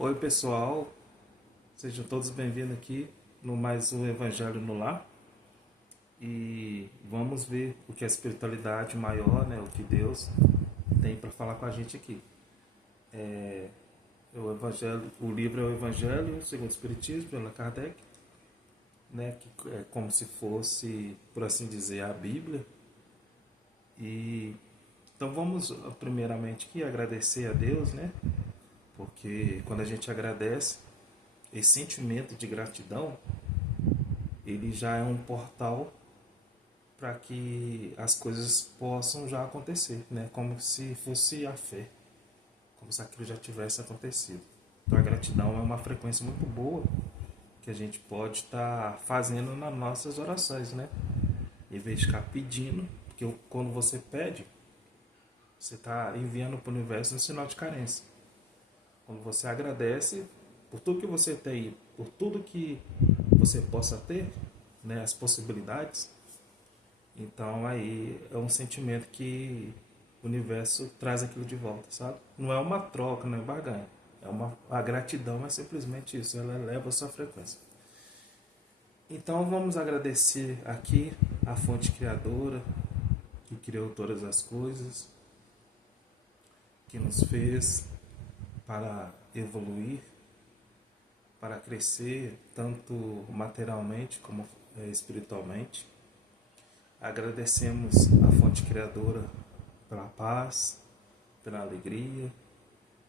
Oi pessoal, sejam todos bem-vindos aqui no mais um Evangelho no Lar. E vamos ver o que a espiritualidade maior, né, o que Deus tem para falar com a gente aqui. O Evangelho, o livro é o Evangelho segundo o Espiritismo, pela Kardec, né, que é como se fosse, por assim dizer, a Bíblia. E então vamos primeiramente aqui agradecer a Deus, né? Porque quando a gente agradece, esse sentimento de gratidão, ele já é um portal para que as coisas possam já acontecer, né? Como se fosse a fé, como se aquilo já tivesse acontecido. Então a gratidão é uma frequência muito boa que a gente pode estar fazendo nas nossas orações, né? Em vez de ficar pedindo, porque quando você pede, você está enviando para o universo um sinal de carência. Quando você agradece por tudo que você tem, por tudo que você possa ter, né, as possibilidades, então aí é um sentimento que o universo traz aquilo de volta, sabe? Não é uma troca, não é barganha. A gratidão é simplesmente isso, ela eleva a sua frequência. Então vamos agradecer aqui a fonte criadora, que criou todas as coisas, que nos fez para evoluir, para crescer, tanto materialmente como espiritualmente. Agradecemos a fonte criadora pela paz, pela alegria,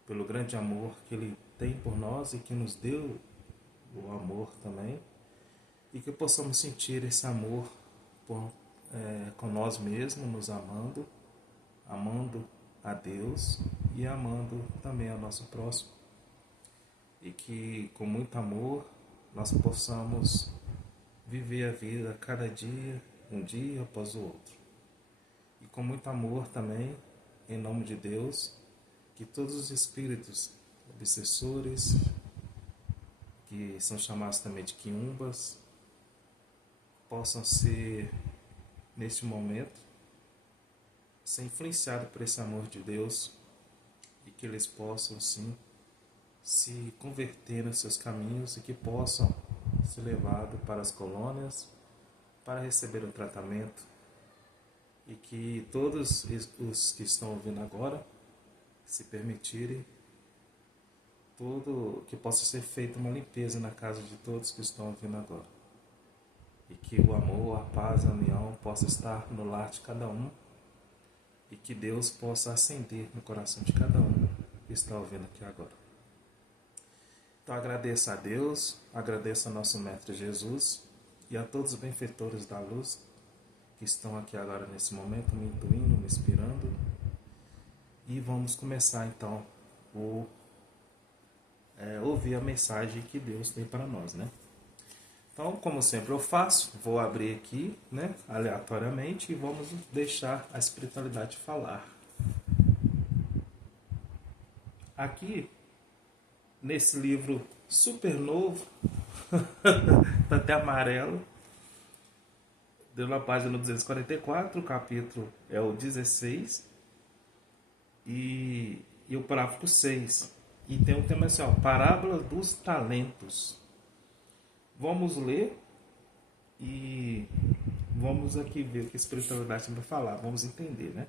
pelo grande amor que Ele tem por nós e que nos deu o amor também. E que possamos sentir esse amor com nós mesmos, nos amando, amando a Deus e amando também ao nosso próximo. E que com muito amor nós possamos viver a vida cada dia, um dia após o outro. E com muito amor também, em nome de Deus, que todos os espíritos obsessores, que são chamados também de quiumbas, possam ser, neste momento, ser influenciados por esse amor de Deus e que eles possam, sim, se converter nos seus caminhos e que possam ser levados para as colônias para receber o tratamento e que todos os que estão ouvindo agora se permitirem que possa ser feita uma limpeza na casa de todos que estão ouvindo agora e que o amor, a paz, a união possa estar no lar de cada um e que Deus possa acender no coração de cada um que está ouvindo aqui agora. Então agradeço a Deus, agradeço ao nosso Mestre Jesus e a todos os benfeitores da luz que estão aqui agora nesse momento, me intuindo, me inspirando. E vamos começar então ouvir a mensagem que Deus tem para nós, né? Então, como sempre eu faço, vou abrir aqui, né, aleatoriamente, e vamos deixar a espiritualidade falar. Aqui, nesse livro super novo, tá até amarelo, deu na página 244, o capítulo é o 16 e o parágrafo 6. E tem um tema assim, ó, Parábola dos Talentos. Vamos ler e vamos aqui ver o que a espiritualidade tem para falar, vamos entender, né?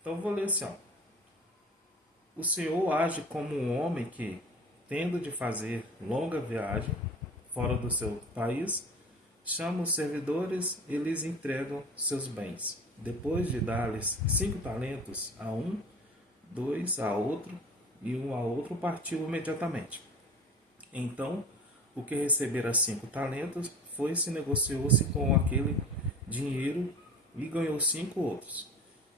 Então eu vou ler assim, ó. O Senhor age como um homem que, tendo de fazer longa viagem fora do seu país, chama os servidores e lhes entregam seus bens. Depois de dar-lhes 5 talentos a um, 2 a outro e um a outro, partiu imediatamente. Então, o que recebera 5 talentos foi-se, negociou-se com aquele dinheiro e ganhou 5 outros.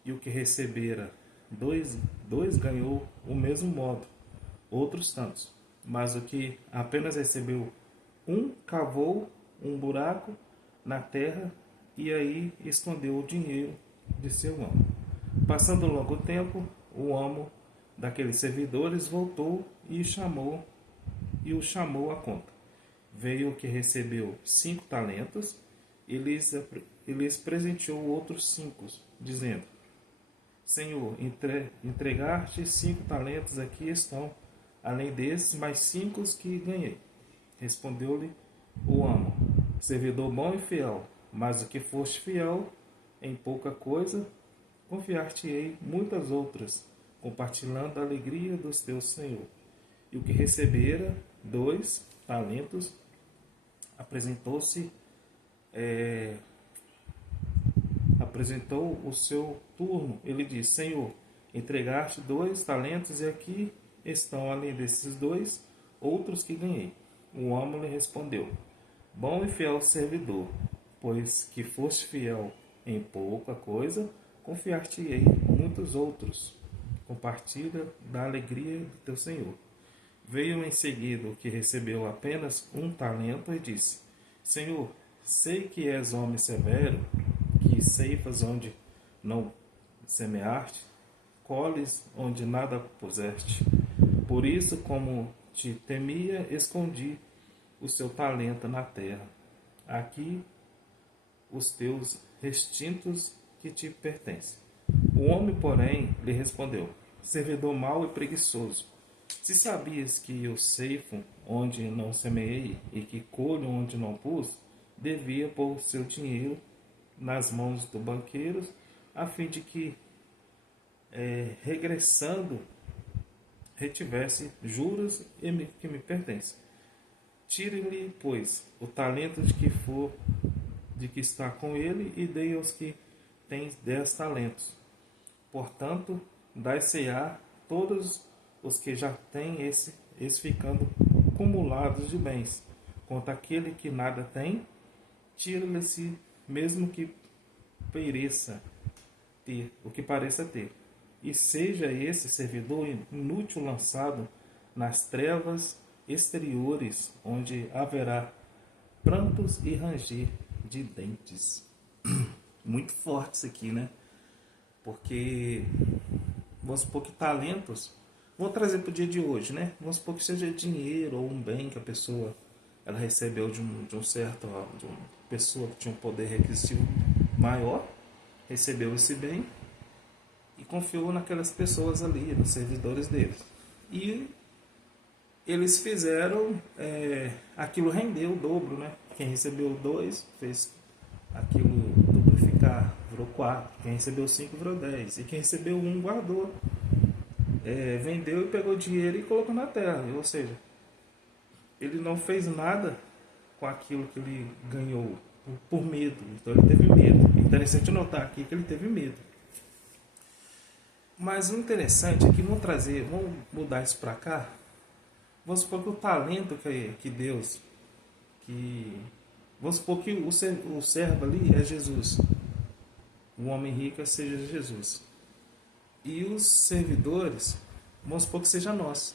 E o que recebera dois ganhou o mesmo modo, outros tantos. Mas o que apenas recebeu um, cavou um buraco na terra e aí escondeu o dinheiro de seu amo. Passando longo tempo, o amo daqueles servidores voltou e o chamou à conta. Veio o que recebeu 5 talentos e lhes presenteou outros 5, dizendo: Senhor, entregar-te 5 talentos, aqui estão. além desses, mais 5 que ganhei. Respondeu-lhe o amo: servidor bom e fiel, mas o que foste fiel em pouca coisa, confiar-te-ei muitas outras, compartilhando a alegria dos teus senhor. E o que recebera 2 talentos, apresentou-se, apresentou o seu turno. Ele disse: Senhor, entregaste 2 talentos e aqui estão, além desses 2, outros que ganhei. O amo lhe respondeu: bom e fiel servidor, pois que foste fiel em pouca coisa, confiar-te-ei muitos outros. Compartilha da alegria do teu senhor. Veio em seguida o que recebeu apenas 1 talento e disse: Senhor, sei que és homem severo, que ceifas onde não semeaste, colhes onde nada puseste. Por isso, como te temia, escondi o seu talento na terra. Aqui os teus restintos que te pertencem. O homem, porém, lhe respondeu: servidor mau e preguiçoso, se sabias que eu ceifo onde não semeei e que colho onde não pus, devia pôr seu dinheiro nas mãos do banqueiro, a fim de que, regressando, retivesse juros que me pertencem. Tire-lhe, pois, o talento de que está com ele, e dei aos que têm 10 talentos. Portanto, dai-se-á todos os que já têm esse ficando acumulados de bens. Quanto aquele que nada tem, tira-lhe-se mesmo que pareça ter. E seja esse servidor inútil lançado nas trevas exteriores, onde haverá prantos e ranger de dentes. Muito forte isso aqui, né? Porque vamos supor que talentos, vou trazer para o dia de hoje, né? Vamos supor que seja dinheiro ou um bem que a pessoa ela recebeu de uma pessoa que tinha um poder requisitivo maior, recebeu esse bem e confiou naquelas pessoas ali, nos servidores deles. E eles fizeram, aquilo rendeu o dobro, né? Quem recebeu 2 fez aquilo duplicar, virou 4. Quem recebeu 5 virou 10. E quem recebeu 1 guardou, vendeu e pegou dinheiro e colocou na terra. Ou seja, ele não fez nada com aquilo que ele ganhou por medo. Então ele teve medo. É interessante notar aqui que ele teve medo. Mas o interessante é que vamos mudar isso para cá. Vamos supor que o talento que Deus, vamos supor que o servo ali é Jesus. O homem rico seja Jesus. E os servidores, vamos supor que seja nós.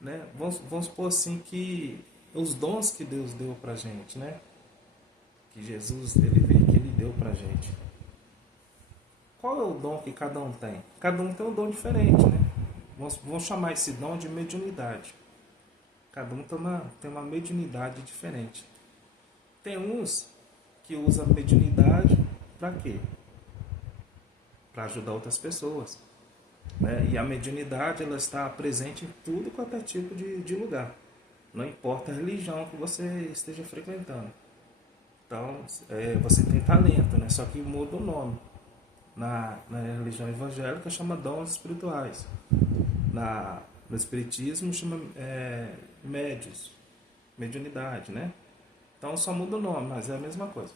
Né? Vamos supor assim que os dons que Deus deu pra gente, né? Que Jesus ele deu pra gente. Qual é o dom que cada um tem? Cada um tem um dom diferente, né? Vamos chamar esse dom de mediunidade. Cada um tem uma mediunidade diferente. Tem uns que usam a mediunidade para quê? Para ajudar outras pessoas. Né? E a mediunidade ela está presente em tudo quanto é tipo de lugar. Não importa a religião que você esteja frequentando. Então, você tem talento, né? Só que muda o nome. Na religião evangélica chama dons espirituais. No espiritismo chama médios, mediunidade, né? Então só muda o nome, mas é a mesma coisa.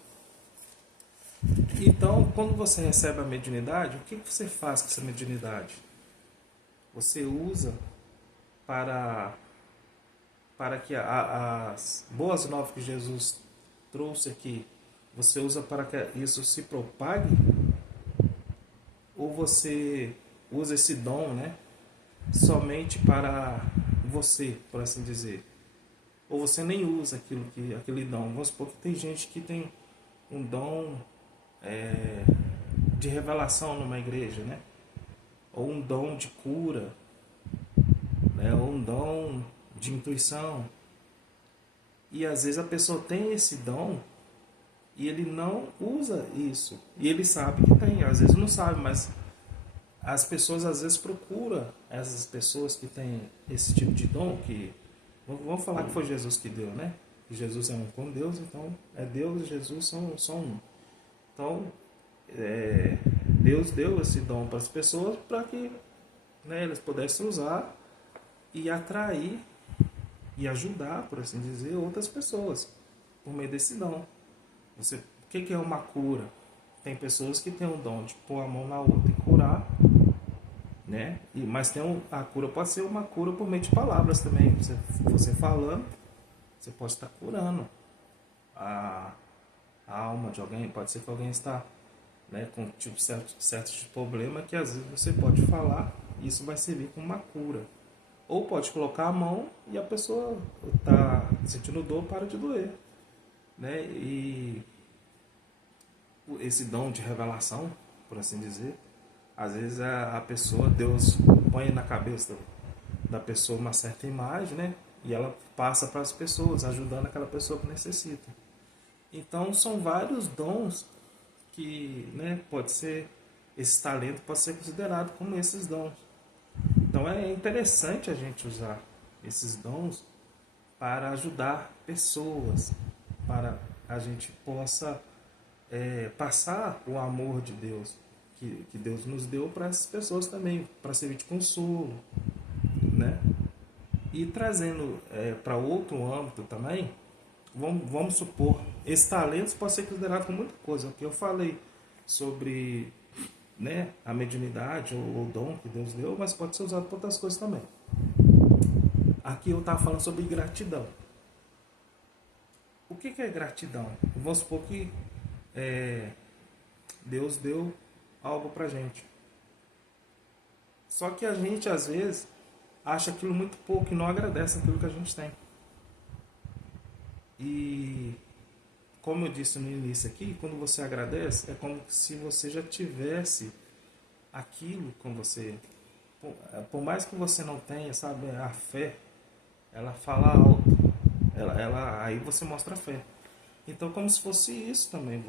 Então, quando você recebe a mediunidade, o que você faz com essa mediunidade? Você usa para que as boas novas que Jesus trouxe aqui, você usa para que isso se propague? Ou você usa esse dom, né, somente para você, por assim dizer? Ou você nem usa aquele dom? Vamos supor que tem gente que tem um dom de revelação numa igreja, né? Ou um dom de cura, né? Ou um dom de intuição. E às vezes a pessoa tem esse dom e ele não usa isso. E ele sabe que tem, às vezes não sabe, mas as pessoas às vezes procuram essas pessoas que têm esse tipo de dom, que vamos falar que foi Jesus que deu, né? Que Jesus é um com Deus, então é Deus e Jesus são um. Então, Deus deu esse dom para as pessoas para que, né, eles pudessem usar e atrair e ajudar, por assim dizer, outras pessoas por meio desse dom. O que é uma cura? Tem pessoas que têm o dom de pôr a mão na outra e curar, né? Mas a cura pode ser uma cura por meio de palavras também. Você falando, você pode estar curando a alma de alguém. Pode ser que alguém está, né, com tipo, certos problemas que às vezes você pode falar e isso vai servir como uma cura. Ou pode colocar a mão e a pessoa está sentindo dor, para de doer, né? E esse dom de revelação, por assim dizer, às vezes a pessoa, Deus põe na cabeça da pessoa uma certa imagem, né? E ela passa para as pessoas, ajudando aquela pessoa que necessita. Então são vários dons que, né, esse talento pode ser considerado como esses dons. Então é interessante a gente usar esses dons para ajudar pessoas, para a gente possa passar o amor de Deus, que Deus nos deu para essas pessoas também, para servir de consolo, né? E trazendo para outro âmbito também, vamos supor, esse talento pode ser considerado como muita coisa. O que eu falei sobre, né, a mediunidade ou o dom que Deus deu, mas pode ser usado para outras coisas também. Aqui eu estava falando sobre gratidão. O que é gratidão? Vamos supor que Deus deu algo pra gente. Só que a gente, às vezes, acha aquilo muito pouco e não agradece aquilo que a gente tem. E, como eu disse no início aqui, quando você agradece, é como se você já tivesse aquilo com você. Por mais que você não tenha, sabe, a fé, ela fala alto. Aí você mostra a fé. Então, como se fosse isso também.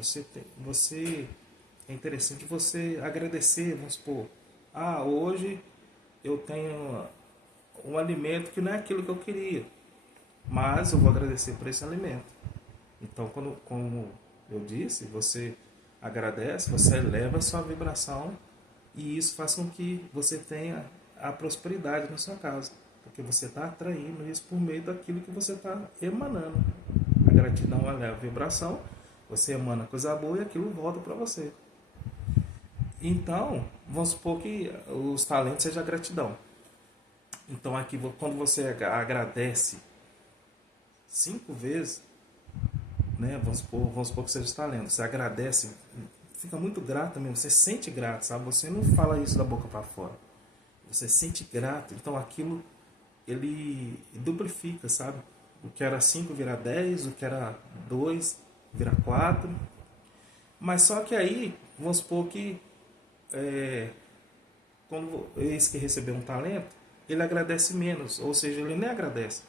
É interessante você agradecer, vamos supor, hoje eu tenho um alimento que não é aquilo que eu queria, mas eu vou agradecer por esse alimento. Então, como eu disse, você agradece, você eleva a sua vibração e isso faz com que você tenha a prosperidade na sua casa, porque você está atraindo isso por meio daquilo que você está emanando. A gratidão eleva a vibração, você emana coisa boa e aquilo volta para você. Então, vamos supor que os talentos sejam a gratidão. Então, aqui, quando você agradece 5 vezes, né, vamos supor que seja os talentos, você agradece, fica muito grato mesmo, você sente grato, sabe? Você não fala isso da boca para fora. Você sente grato, então aquilo, ele duplifica, sabe? O que era 5 vira 10, o que era 2 vira 4. Mas só que aí, vamos supor que quando esse que recebeu um talento, ele agradece menos, ou seja, ele nem agradece.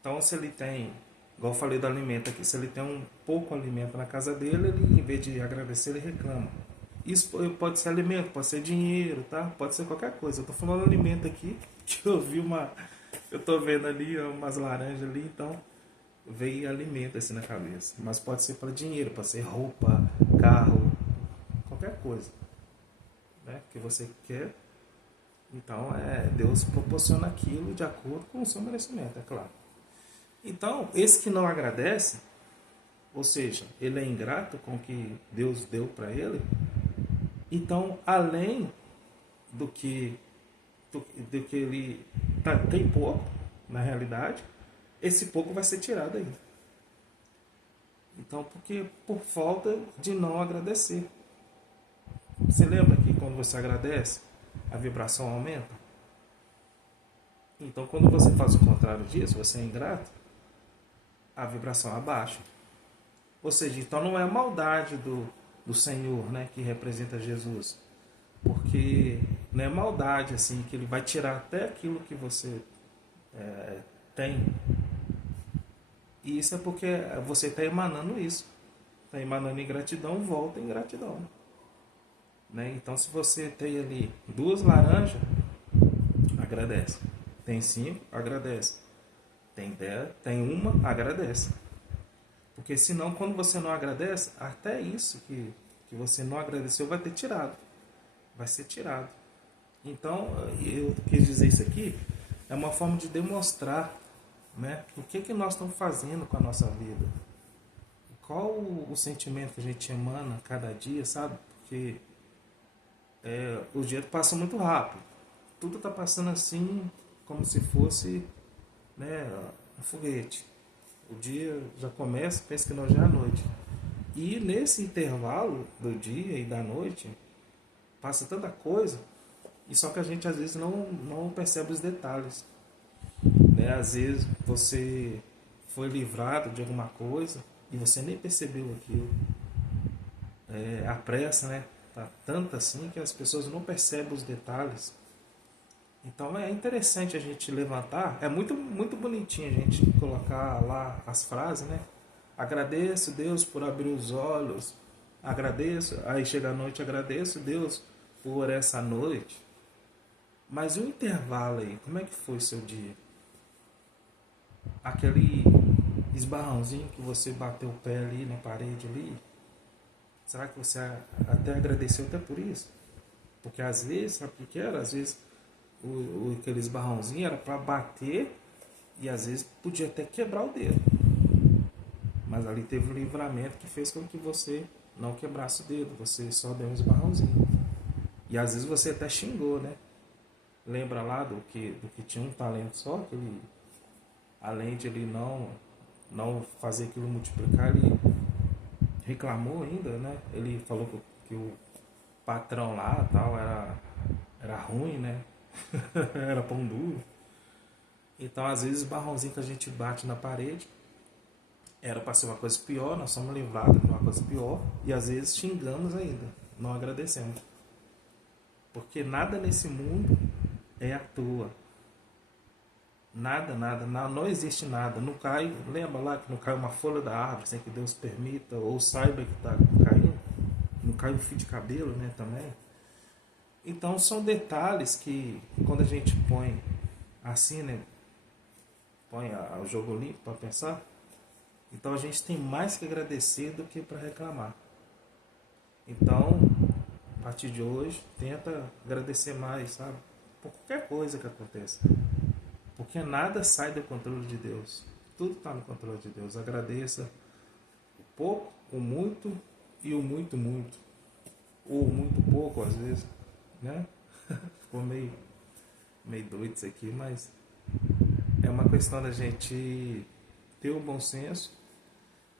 Então, se ele tem, igual eu falei do alimento aqui, se ele tem um pouco alimento na casa dele, ele, em vez de agradecer, ele reclama. Isso pode ser alimento, pode ser dinheiro, tá? Pode ser qualquer coisa. Eu tô falando alimento aqui, que eu tô vendo ali umas laranjas ali, então veio alimento assim na cabeça. Mas pode ser para dinheiro, pode ser roupa, carro, qualquer coisa, né, que você quer. Então, Deus proporciona aquilo de acordo com o seu merecimento, é claro. Então, esse que não agradece, ou seja, ele é ingrato com o que Deus deu para ele, então, além do que ele tem pouco, na realidade, esse pouco vai ser tirado ainda. Então, porque por falta de não agradecer. Você lembra que quando você agradece, a vibração aumenta? Então, quando você faz o contrário disso, você é ingrato, a vibração abaixa. Ou seja, então não é a maldade do Senhor, né, que representa Jesus. Porque não é maldade assim, que ele vai tirar até aquilo que você tem. E isso é porque você está emanando isso. Está emanando ingratidão, volta em gratidão. Né? Então, se você tem ali 2 laranjas, agradece. Tem 5, agradece. Tem 10, tem uma, agradece. Porque senão, quando você não agradece, até isso que você não agradeceu vai ter tirado. Vai ser tirado. Então, eu quis dizer isso aqui, é uma forma de demonstrar, né, o que nós estamos fazendo com a nossa vida. Qual o sentimento que a gente emana cada dia, sabe? Porque o dia passa muito rápido. Tudo está passando assim, como se fosse, né, um foguete. O dia já começa, pensa que não, já é a noite. E nesse intervalo do dia e da noite, passa tanta coisa, e só que a gente às vezes não percebe os detalhes. Né? Às vezes você foi livrado de alguma coisa e você nem percebeu aquilo. A pressa, né? Tá tanta assim que as pessoas não percebem os detalhes. Então é interessante a gente levantar, é muito, muito bonitinho a gente colocar lá as frases, né? Agradeço Deus por abrir os olhos, agradeço, aí chega a noite, agradeço Deus por essa noite. Mas o intervalo aí, como é que foi seu dia? Aquele esbarrãozinho que você bateu o pé ali na parede ali, será que você até agradeceu até por isso? Porque às vezes, sabe o que era? Às vezes aquele esbarrãozinho era para bater e às vezes podia até quebrar o dedo. Mas ali teve um livramento que fez com que você não quebrasse o dedo, você só deu um esbarrãozinho. E às vezes você até xingou, né? Lembra lá do que tinha um talento só, que ele, além de ele não fazer aquilo multiplicar, ele reclamou ainda, né? Ele falou que o patrão lá tal era ruim, né? Era pão duro. Então, às vezes, o barrãozinho que a gente bate na parede era para ser uma coisa pior, nós somos livrados de uma coisa pior, e às vezes xingamos ainda, não agradecemos. Porque nada nesse mundo é à toa. Nada, não existe nada. Não cai, lembra lá que não cai uma folha da árvore sem que Deus permita, ou saiba que está caindo. Não cai um fio de cabelo, né, também. Então são detalhes que quando a gente põe assim, né, põe o jogo limpo para pensar, então a gente tem mais que agradecer do que para reclamar. Então, a partir de hoje, tenta agradecer mais, sabe? Por qualquer coisa que aconteça. Porque nada sai do controle de Deus. Tudo está no controle de Deus. Agradeça o pouco, o muito e o muito, muito. Ou muito pouco, às vezes. Né? Ficou meio doido isso aqui, mas é uma questão da gente ter o bom senso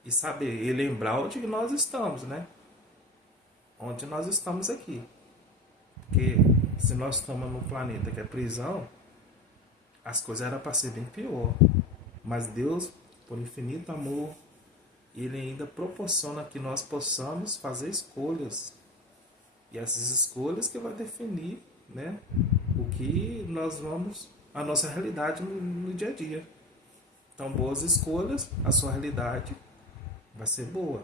e saber e lembrar onde nós estamos, né? Onde nós estamos aqui. Porque se nós estamos num planeta que é prisão, as coisas eram para ser bem pior. Mas Deus, por infinito amor, Ele ainda proporciona que nós possamos fazer escolhas. E essas escolhas que vai definir, né, o que nós vamos, a nossa realidade no dia a dia. Então, boas escolhas, a sua realidade vai ser boa.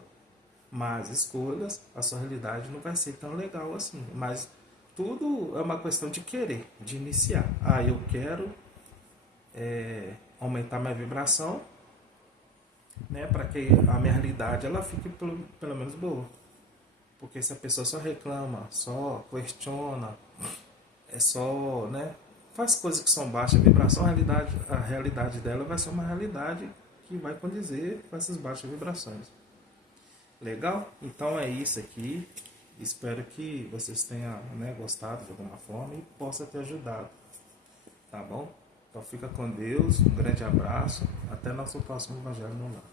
Más escolhas, a sua realidade não vai ser tão legal assim. Mas tudo é uma questão de querer, de iniciar. Eu quero aumentar minha vibração, né, para que a minha realidade ela fique pelo menos boa. Porque se a pessoa só reclama, só questiona, só, né, faz coisas que são baixas vibração, a realidade dela vai ser uma realidade que vai condizer com essas baixas vibrações. Legal? Então é isso aqui. Espero que vocês tenham, né, gostado de alguma forma e possa ter ajudado. Tá bom? Então fica com Deus, um grande abraço, até nosso próximo Evangelho no Lar.